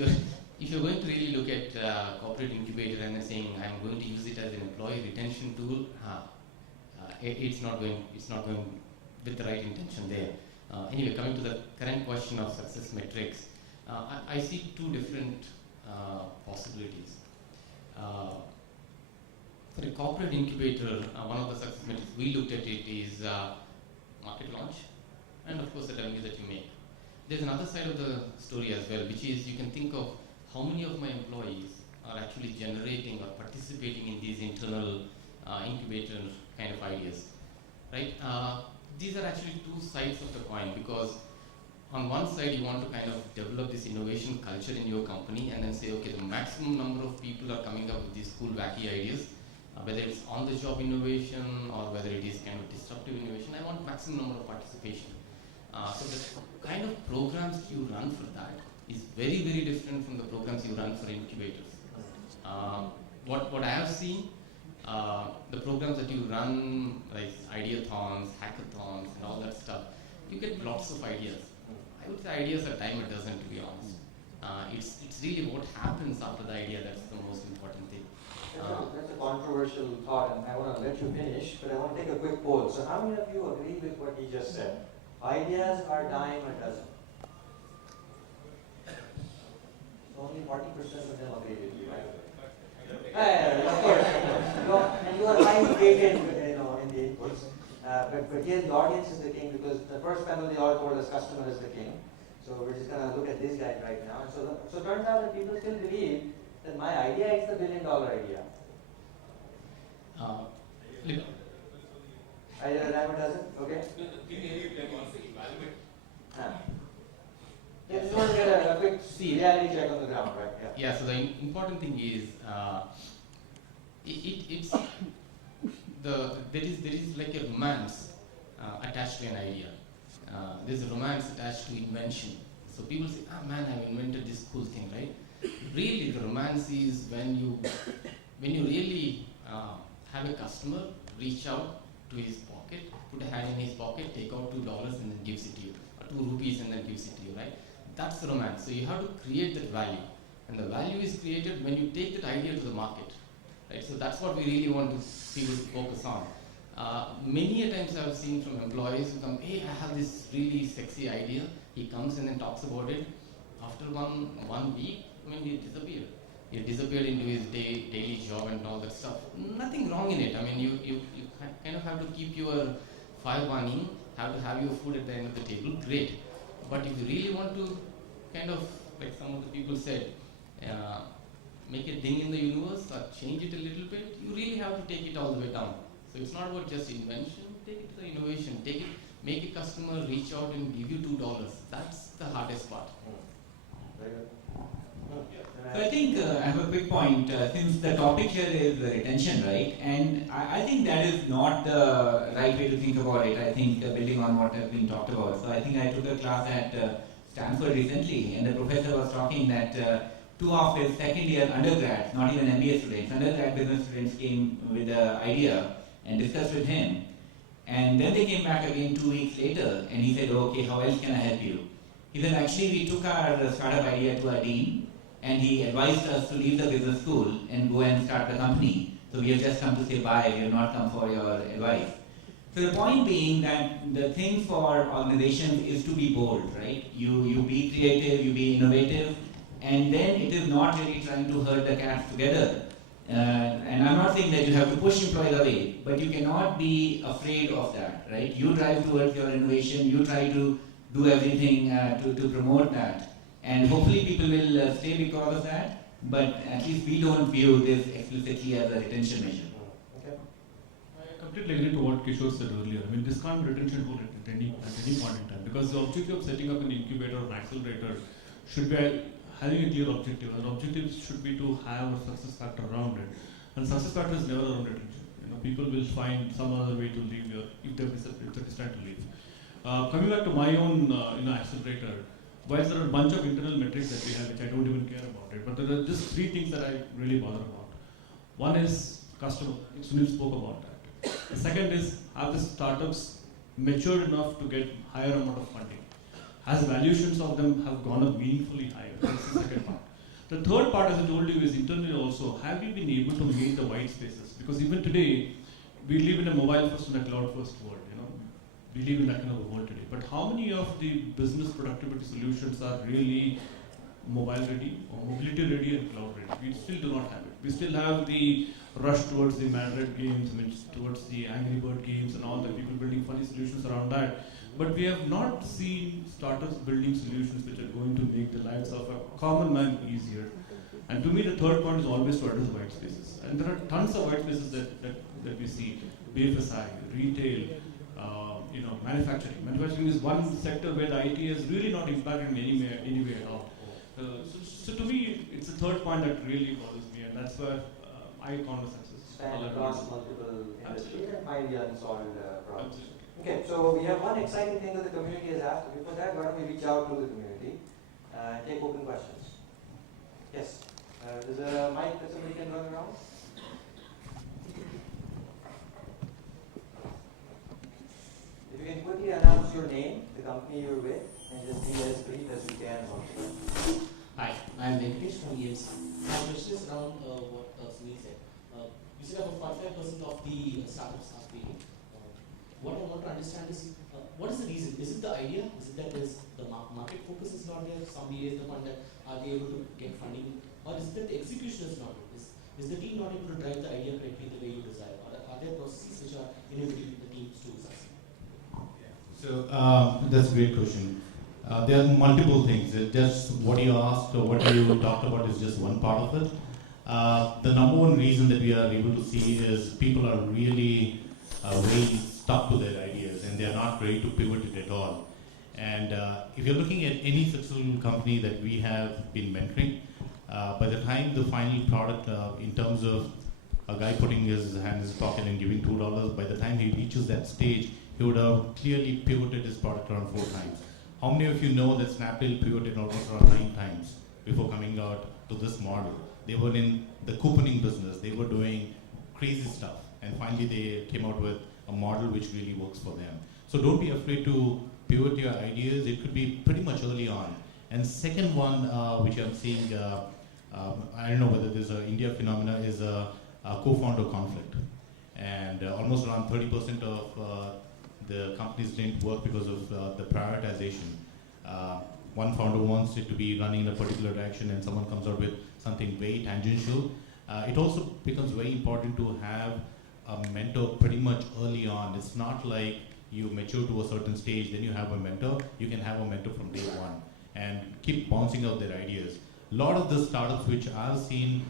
you're going to really look at corporate incubator and saying I'm going to use it as an employee retention tool, it's not going with the right intention there. Anyway, coming to the current question of success metrics, I see two different possibilities. For a corporate incubator, one of the success metrics we looked at it is market launch, and of course the revenue that you make. There's another side of the story as well, which is you can think of how many of my employees are actually generating or participating in these internal incubator kind of ideas, right? These are actually two sides of the coin, because on one side you want to kind of develop this innovation culture in your company and then say, okay, the maximum number of people are coming up with these cool, wacky ideas, whether it's on-the-job innovation or whether it is kind of disruptive innovation. I want maximum number of participation. So the kind of programs you run for that is very, very different from the programs you run for incubators. What I have seen, the programs that you run, like ideathons, hackathons, and all that stuff, you get lots of ideas. I would say ideas are dime a dozen, to be honest. It's really what happens after the idea that's the most important thing. That's a controversial thought, and I want to let you finish, but I want to take a quick poll. So how many of you agree with what he just said? Ideas are dime a dozen. Only 40% of them agree with you, right? Of course. And you are right-weighted, in the inputs. But here the audience is the king, because the first panel they all told us customer is the king. So we're just going to look at this guy right now. And so it turns out that people still believe that my idea is the billion-dollar idea. Idea a dime a dozen? Okay. Yeah, just want to get a quick reality check on the ground, right? Yeah, so the important thing is, there is like a romance attached to an idea. There's a romance attached to invention. So people say, man, I've invented this cool thing, right? Really, the romance is when you really have a customer reach out to his pocket, put a hand in his pocket, take out $2 and then gives it to you, or 2 rupees and then gives it to you, right? That's the romance. So you have to create that value. And the value is created when you take that idea to the market, right? So that's what we really want people to focus on. Many a times I've seen from employees who come, hey, I have this really sexy idea. He comes and then talks about it. After one week, he disappeared. He disappeared into his daily job and all that stuff. Nothing wrong in it. You kind of have to keep your fire burning, have to have your food at the end of the table. Great. But if you really want to kind of, like some of the people said, make a ding in the universe or change it a little bit, you really have to take it all the way down. So it's not about just invention, take it to the innovation, make a customer reach out and give you $2. That's the hardest part. Very good. So I think I have a quick point, since the topic here is retention, right? And I think that is not the right way to think about it. I think building on what has been talked about. So I think I took a class at Stanford recently, and the professor was talking that 2 of his second year undergrads, not even MBA students, undergrad business students came with the idea and discussed with him. And then they came back again 2 weeks later, and he said, okay, how else can I help you? He said, actually, we took our startup idea to our dean, and he advised us to leave the business school and go and start the company. So we have just come to say bye, we have not come for your advice. So the point being that the thing for organizations is to be bold, right? You be creative, you be innovative, and then it is not really trying to herd the cats together. And I'm not saying that you have to push employees away, but you cannot be afraid of that, right? You drive towards your innovation, you try to do everything to promote that. And hopefully people will stay because of that, but at least we don't view this explicitly as a retention measure. Okay. I completely agree to what Kishore said earlier. This can't be retention tool at any point in time, because the objective of setting up an incubator or an accelerator should be having a clear objective. And objective should be to have a success factor around it. And success factor is never around retention. People will find some other way to leave here if they're decided to leave. Coming back to my own accelerator, whilst there are a bunch of internal metrics that we have, which I don't even care about it, but there are just 3 things that I really bother about. One is customer. Sunil spoke about that. The second is, have the startups matured enough to get higher amount of funding? Has valuations of them have gone up meaningfully higher? That's the second part. The third part, as I told you, is internally also, have you been able to meet the white spaces? Because even today, we live in a mobile first and a cloud first world, we live in that kind of a world today. But how many of the business productivity solutions are really mobile ready or mobility ready and cloud ready? We still do not have it. We still have the rush towards the Madrid games, towards the Angry Bird games and all that, people building funny solutions around that. But we have not seen startups building solutions which are going to make the lives of a common man easier. And to me, the third point is always to address white spaces. And there are tons of white spaces that we see. BFSI, retail, manufacturing. Manufacturing is one sector where the IT has really not impacted in any way at all. So to me, it's the third point that really bothers me, and that's where I count the success. Span across multiple industries and find the unsolved problems. Okay, so we have one exciting thing that the community has asked. Before that, why don't we reach out to the community and take open questions? Yes. Is there a mic that somebody can run around? If you can quickly announce your name, the company you're with, and just be as brief as you can about it. Hi, I'm Pinkesh from EMC. My question is around what Sunil said. You said about 45% of the startups are failing. What I want to understand is, what is the reason? Is it the idea? Is it that the market focus is not there? Somebody raised the fund that are they able to get funding? Or is it that the execution is not good? Is the team not able to drive the idea correctly the way you desire? Or are there processes which are inhibiting the teams to succeed? So that's a great question. There are multiple things. Just what you asked or what you talked about is just one part of it. The number one reason that we are able to see is people are really very stuck to their ideas and they are not ready to pivot it at all. And if you're looking at any successful company that we have been mentoring, by the time the final product, in terms of a guy putting his hand in his pocket and giving $2, by the time he reaches that stage, he would have clearly pivoted his product around 4 times. How many of you know that Snapdeal pivoted almost around 9 times before coming out to this model? They were in the couponing business, they were doing crazy stuff, and finally they came out with a model which really works for them. So don't be afraid to pivot your ideas. It could be pretty much early on. And second one, which I'm seeing, I don't know whether there's an India phenomena, is a co-founder conflict. And almost around 30% of the companies didn't work because of the prioritization. One founder wants it to be running in a particular direction and someone comes out with something very tangential. It also becomes very important to have a mentor pretty much early on. It's not like you mature to a certain stage, then you have a mentor. You can have a mentor from day one and keep bouncing out their ideas. A lot of the startups which I've seen,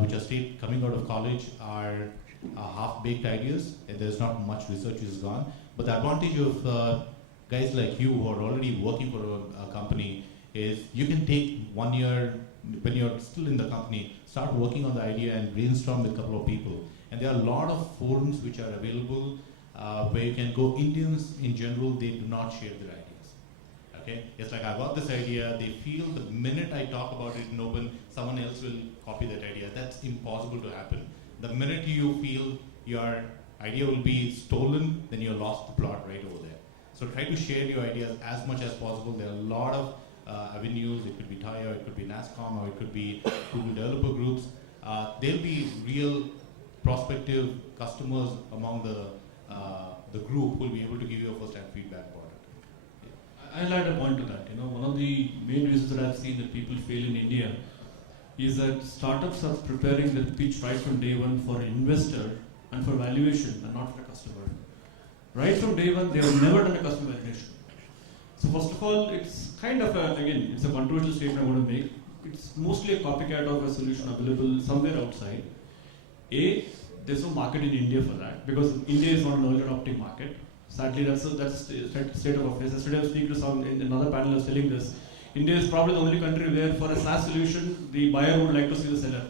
which are straight coming out of college, are half-baked ideas. And there's not much research which is gone. But the advantage of guys like you who are already working for a company is you can take 1 year, when you're still in the company, start working on the idea and brainstorm with a couple of people. And there are a lot of forums which are available where you can go. Indians in general, they do not share their ideas. Okay? It's like, I got this idea, they feel the minute I talk about it in open, someone else will copy that idea. That's impossible to happen. The minute you feel your idea will be stolen, then you lost the plot right over there. So try to share your ideas as much as possible. There are a lot of avenues. It could be TIA, it could be NASCOM, or it could be Google developer groups. There'll be real prospective customers among the group who will be able to give you a first-hand feedback about it. I'll add a point to that. One of the main reasons that I've seen that people fail in India is that startups are preparing their pitch right from day one for investor and for valuation and not for a customer. Right from day one, they have never done a customer validation. So first of all, it's kind of it's a controversial statement I want to make. It's mostly a copycat of a solution available somewhere outside. There's no market in India for that because India is not an early adopting market. Sadly, that's the state of affairs. Yesterday I was speaking to someone in another panel, I was telling this. India is probably the only country where for a SaaS solution, the buyer would like to see the seller.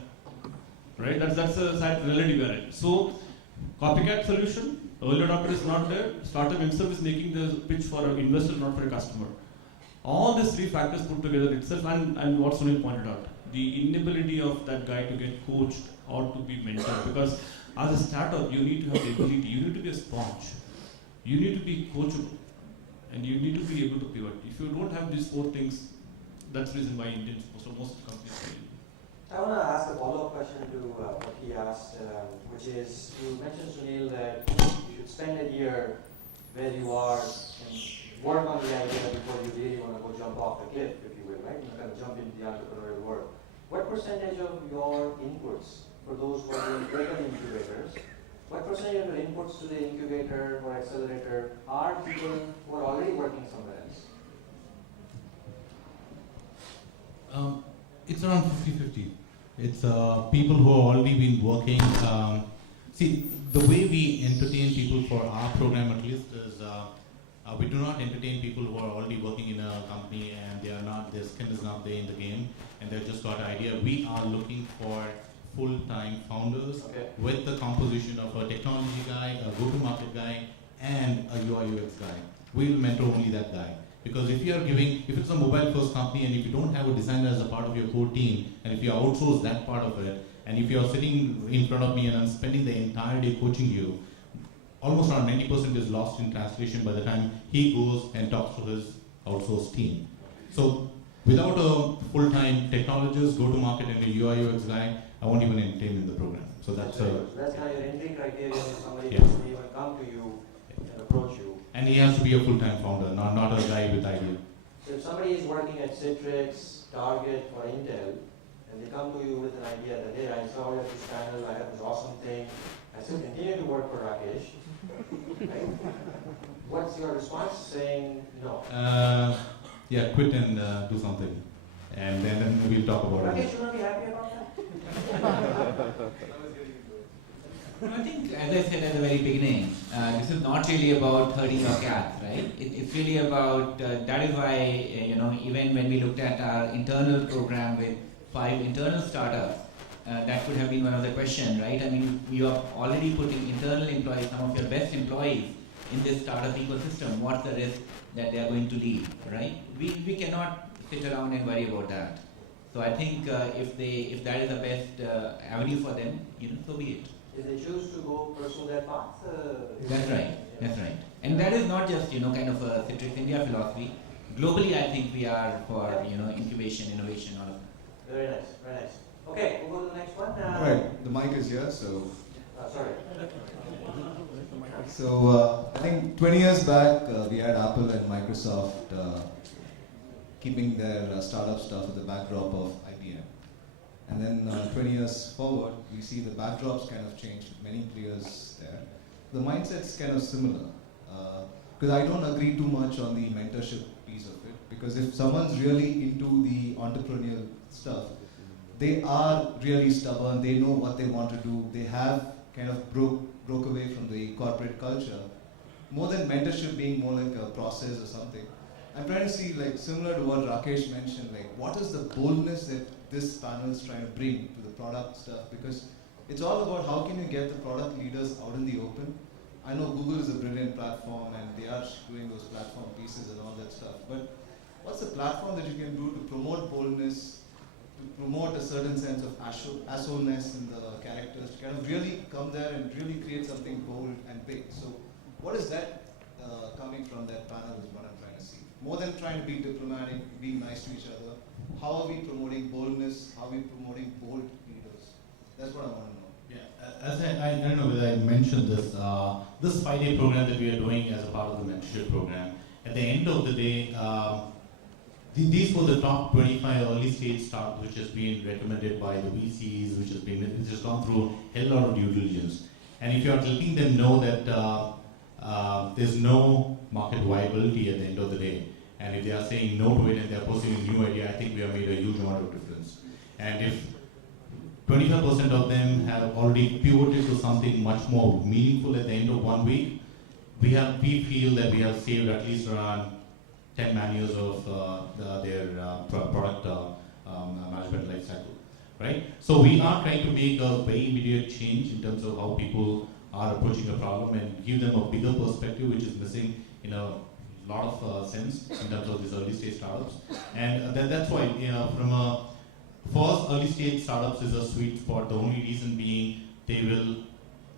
Right? That's a sad reality we're in. So, copycat solution, early adopter is not there, startup himself is making the pitch for an investor, not for a customer. All these 3 factors put together itself, and what Sunil pointed out, the inability of that guy to get coached or to be mentored. Because as a startup, you need to have the ability, you need to be a sponge. You need to be coachable, and you need to be able to pivot. If you don't have these 4 things, that's the reason why Indians, most companies fail. I want to ask a follow-up question to what he asked, which is, you mentioned, Sunil, that you should spend a year where you are and work on the idea before you really want to go jump off the cliff, if you will, right? You kind of jump into the entrepreneurial world. What percentage of your inputs, for those who are doing greater incubators, what percentage of your inputs to the incubator or accelerator are people who are already working somewhere else? It's around 50-50. It's people who have already been working. See, the way we entertain people for our program at least is we do not entertain people who are already working in a company and their skin is not there in the game and they've just got an idea. We are looking for full-time founders with the composition of a technology guy, a go-to-market guy, and a UI UX guy. We will mentor only that guy. Because if it's a mobile first company and if you don't have a designer as a part of your core team, and if you outsource that part of it, and if you're sitting in front of me and I'm spending the entire day coaching you, almost around 90% is lost in translation by the time he goes and talks to his outsourced team. So without a full-time technologist, go-to-market and a UI UX guy, I won't even entertain in the program. So that's kind of your entry criteria if somebody Yeah. doesn't even come to you and approach you. And he has to be a full-time founder, not a guy with idea. So if somebody is working at Citrix, Target, or Intel, and they come to you with an idea that, hey, I saw you at this panel, I have this awesome thing, I still continue to work for Rakesh, right? What's your response? Saying no. Yeah, quit and do something. And then we'll talk about Rakesh, it. you not be happy about that? I think, as I said at the very beginning, this is not really about herding your cats, right? It's really about, that is why, even when we looked at our internal program with 5 internal startups, that could have been one of the questions, right? I mean, you are already putting internal employees, some of your best employees, in this startup ecosystem. What's the risk that they are going to leave, right? We cannot sit around and worry about that. So I think if that is the best avenue for them, so be it. If they choose to go pursue that path, That's right. That's right. And that is not just kind of a Citrix India philosophy. Globally, I think we are for incubation, innovation, all of that. Very nice, very nice. Okay, we'll go to the next one. All right, the mic is here, so. Sorry. So I think 20 years back, we had Apple and Microsoft keeping their startup stuff at the backdrop of IBM. And then 20 years forward, we see the backdrops kind of changed with many players there. The mindset's kind of similar. Because I don't agree too much on the mentorship piece of it. Because if someone's really into the entrepreneurial stuff, they are really stubborn, they know what they want to do, they have kind of broke away from the corporate culture. More than mentorship being more like a process or something. I'm trying to see, like, similar to what Rakesh mentioned, like, what is the boldness that this panel is trying to bring to the product stuff? Because it's all about how can you get the product leaders out in the open. I know Google is a brilliant platform and they are doing those platform pieces and all that stuff. But what's the platform that you can do to promote boldness, to promote a certain sense of assholeness in the characters, to kind of really come there and really create something bold and big? So what is that coming from that panel is what I'm trying to see. More than trying to be diplomatic, being nice to each other, how are we promoting boldness? How are we promoting bold leaders? That's what I want to know. Yeah, as I don't know whether I mentioned this, this 5-day program that we are doing as a part of the mentorship program, at the end of the day, these were the top 25 early stage startups which has been recommended by the VCs, which has gone through a hell lot of due diligence. And if you are letting them know that there's no market viability at the end of the day, and if they are saying no to it and they are pursuing a new idea, I think we have made a huge amount of difference. And if 25% of them have already pivoted to something much more meaningful at the end of 1 week, we feel that we have saved at least around 10 man-years of their product management life cycle, right? So we are trying to make a very immediate change in terms of how people are approaching a problem and give them a bigger perspective, which is missing in a lot of sense in terms of these early stage startups. And that's why, for us, early stage startups is a sweet spot. The only reason being they will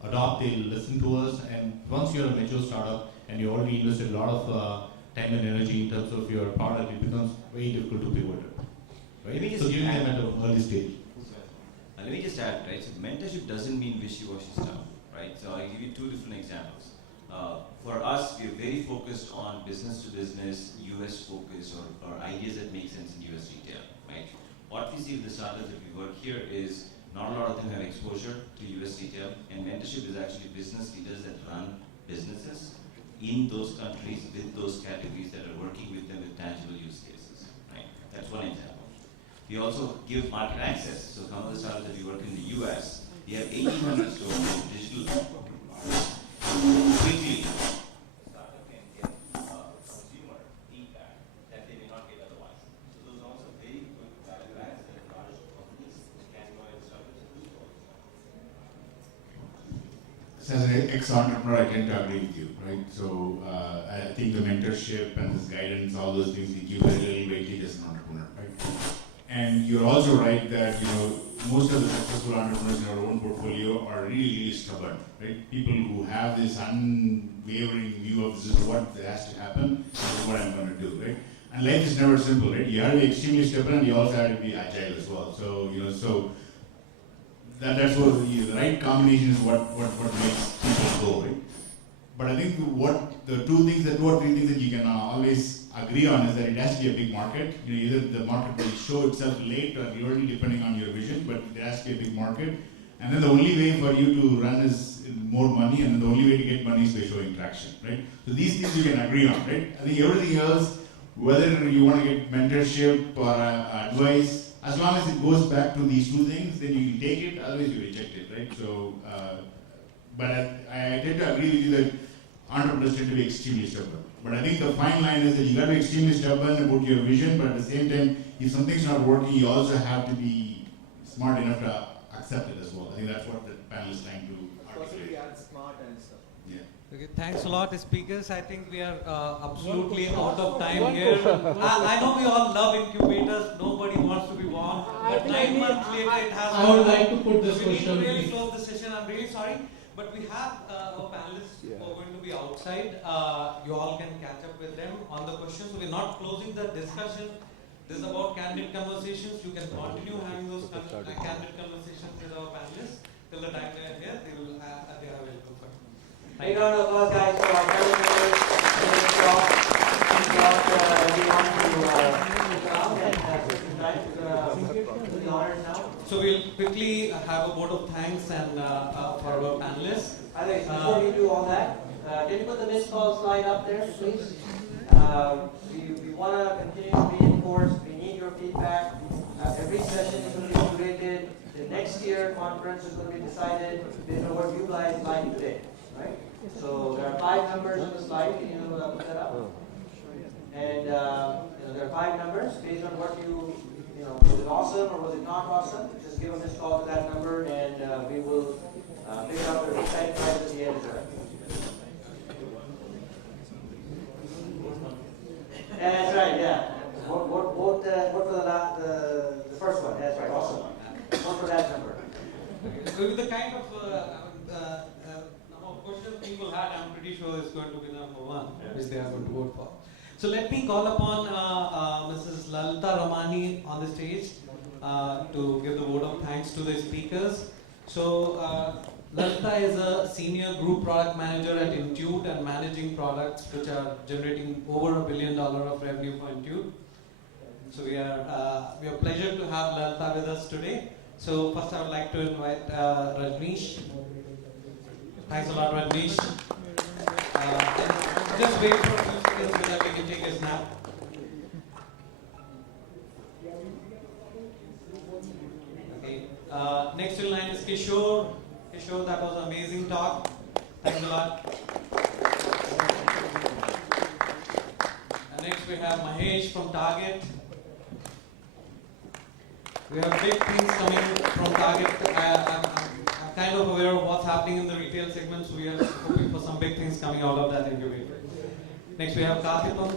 adopt, they'll listen to us, and once you're a mature startup and you already invested a lot of time and energy in terms of your product, it becomes very difficult to pivot, right? So giving them at an early stage. Let me just add, right? So mentorship doesn't mean wishy-washy stuff, right? So I'll give you two different examples. For us, we are very focused on business to business, US focus, or ideas that make sense in US retail, right? What we see with the startups that we work here is not a lot of them have exposure to US retail, and mentorship is actually business leaders that run businesses in those countries with those categories that are working with them with tangible use cases, right? That's one example. We also give market access. So some of the startups that we work in the US, we have 1,800 stores in digital. Quickly, startup can get consumer feedback that they may not get otherwise. So those are also very good value adds that large companies can go and start with the stores. So as an ex-entrepreneur, I tend to agree with you, right? So I think the mentorship and this guidance, all those things, you give very little weightage as an entrepreneur, right? And you're also right that most of the successful entrepreneurs in our own portfolio are really stubborn, right? People who have this unwavering view of this is what has to happen, this is what I'm going to do, right? And life is never simple, right? You have to be extremely stubborn, and you also have to be agile as well. So so that's what the right combination is what makes people go, right? But I think the two or three things that you can always agree on is that it has to be a big market. Either the market will show itself late or early depending on your vision, but there has to be a big market. And then the only way for you to run is more money, and then the only way to get money is by showing traction, right? So these things you can agree on, right? I think everything else, whether you want to get mentorship or advice, as long as it goes back to these two things, then you take it, otherwise you reject it, right? So, but I tend to agree with you that entrepreneurs tend to be extremely stubborn. But I think the fine line is that you got to be extremely stubborn about your vision, but at the same time, if something's not working, you also have to be smart enough to accept it as well. I think that's what the panel is trying to articulate. Add smart and stuff. Yeah. Okay, thanks a lot, speakers. I think we are absolutely out of time here. I know we all love incubators. Nobody wants to be warned. But 9 months later, it has. I would like to put this we need to question. really close the session. I'm really sorry, but we have our panelists who are going to be outside. You all can catch up with them on the questions. So we're not closing the discussion. This is about candid conversations. You can continue having those candid conversations with our panelists till the time they are here. They are welcome for it. Hey, round of applause, guys, for our panel members. So we'll quickly have a vote of thanks and for our panelists. Alex, before you do all that, can you put the missed call slide up there, please? We want to continue to reinforce. We need your feedback. Every session is going to be curated. The next year conference is going to be decided based on what you guys like today, right? So there are 5 numbers on the slide. Can you put that up? And there are 5 numbers based on what was it awesome or was it not awesome? Just give a missed call to that number, and we will figure out the site price at the end of it. Yeah, that's right. Yeah. Vote for the first one. That's right. Awesome. Vote for that number. With the kind of number of questions people had, I'm pretty sure it's going to be number 1, which they are going to vote for. So let me call upon Mrs. Lalita Ramani on the stage to give the vote of thanks to the speakers. So Lalita is a senior group product manager at Intune and managing products which are generating over $1 billion of revenue for Intune. So we are pleasure to have Lalita with us today. So first I would like to invite Rajinish. Thanks a lot, Rajinish. Just wait for a few seconds so that we can take a snap. Okay. Next in line is Kishore. Kishore, that was an amazing talk. Thanks a lot. And next we have Mahesh from Target. We have big things coming from Target. I'm kind of aware of what's happening in the retail segment, so we are hoping for some big things coming out of that incubator. Next we have Kartheepan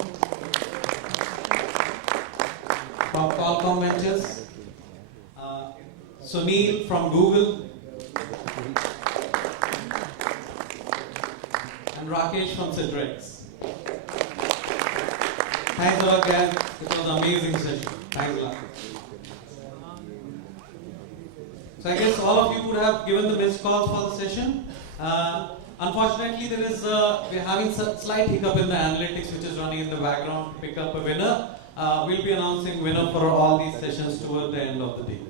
from Qualcomm Ventures. Sunil from Google. And Rakesh from Citrix. Thanks a lot, guys. It was an amazing session. Thanks a lot. So I guess all of you would have given the missed calls for the session. Unfortunately, we're having slight hiccup in the analytics which is running in the background to pick up a winner. We'll be announcing winner for all these sessions toward the end of the day.